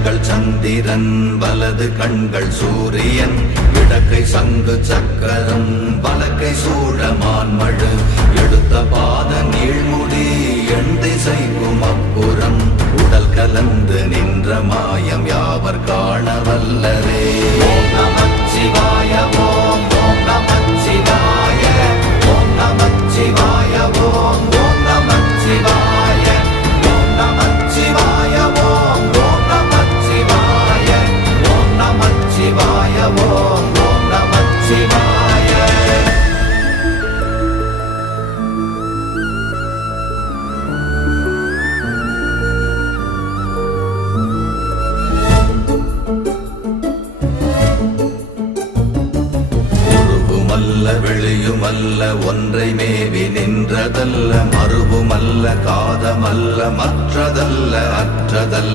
கண்கள் சந்திரன் வலது கண்கள் சூரியன் இடக்கை சங்கு சக்கரம் வலக்கை சூழமான்மழு எடுத்த பாத நீழ்முடி எண் திசைக்கும் அப்புறம் உடல் கலந்து நின்ற மாயம் யாவர் காண வல்லரே. ஓம் நமச்சிவாய ஓம் ஓம் நமச்சிவாய ஓம் நமச்சிவாய ஓம் ஓம் நமச்சிவாய ஓம் நமச்சிவாய ஓம் ஓம் நமச்சிவாய ஓம் நமச்சிவாய ஓம் ஓம் நமச்சிவாய. வெளியுமல்ல ஒன்றை மேவி நின்றதல்ல மறுவுமல்ல காதமல்ல மற்றதல்ல அற்றதல்ல